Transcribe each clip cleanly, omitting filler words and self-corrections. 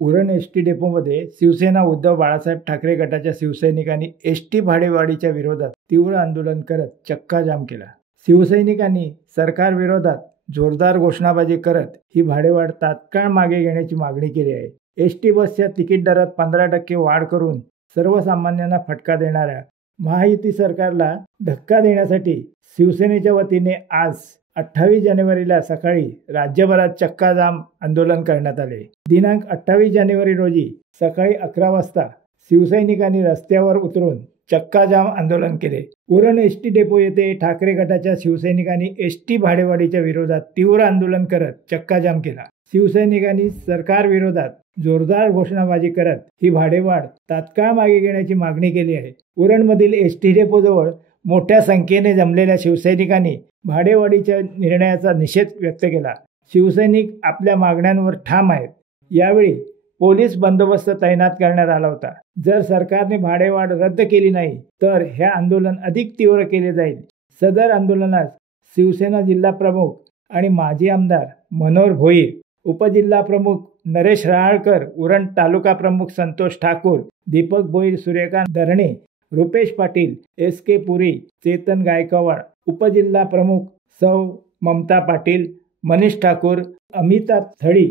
Uran ST डेपोमध्ये शिवसेना उद्धव बाळासाहेब ठाकरे गटाच्या शिवसैनिकांनी एसटी भाडेवाढीच्या विरोधात तीव्र आंदोलन करत चक्काजाम केला। शिवसैनिकांनी सरकार विरोधात जोरदार घोषणाबाजी करत ही भाडेवाढ तात्काळ मागे घेण्याची मागणी केली आहे। एसटी बसच्या तिकीट दरात 15% वाढ करून सर्वसामान्यांना फटका देणाऱ्या महायुती सरकारला धक्का देण्यासाठी शिवसेनेच्या वतीने आज 28 जानेवारीला सकाळी राज्यभरात चक्काजाम आंदोलन करण्यात आले। दिनांक 28 जानेवारी रोजी सकाळी 11 वाजता शिवसैनिकांनी रस्त्यावर उतरून चक्काजाम आंदोलन केले। उरण एसटी डेपो येथे ठाकरे गटाच्या शिवसैनिकांनी एसटी भाडेवाढीच्या विरोधात तीव्र आंदोलन करत चक्काजाम केला। शिवसैनिकांनी सरकार विरोधात जोरदार घोषणाबाजी करत ही भाडेवाढ तात्काळ मागे घेण्याची मागणी केली आहे। उरणमधील एसटी डेपोजवळ मोठ्या संख्येने जमलेल्या शिवसैनिकांनी भाडेवाढीच्या निर्णयाचा निषेध व्यक्त केला। शिवसैनिक आपल्या मागण्यांवर ठाम आहेत। यावेळी पोलीस बंदोबस्त तैनात करण्यात आला होता। जर सरकारने भाडेवाढ रद्द केली नाही तर हे आंदोलन अधिक तीव्र केले जाईल। सदर आंदोलनास शिवसेना जिल्हा प्रमुख आणि माजी आमदार मनोहर भोईर, उपजिल्हा प्रमुख नरेश रहाळकर, उरण तालुका प्रमुख संतोष ठाकूर, दीपक भोईर, सूर्यकांत धरणे, रुपेश पाटील, SK पुरी, चेतन गायकवाड, उपजिल्हा प्रमुख सौ ममता पाटील, मनीष ठाकूर, अमिता थडी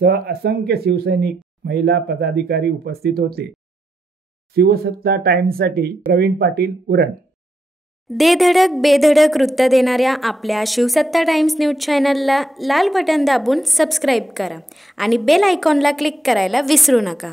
सह असंख्य शिवसैनिक, महिला पदाधिकारी उपस्थित होते। शिवसत्ता टाइम्ससाठी प्रवीण पाटील, उरण। दे धडक बेधडक वृत्त देणाऱ्या आपल्या शिवसत्ता टाइम्स न्यूज चॅनलला लाल बटन दाबून सबस्क्राईब करा आणि बेल आयकॉनला क्लिक करायला विसरू नका।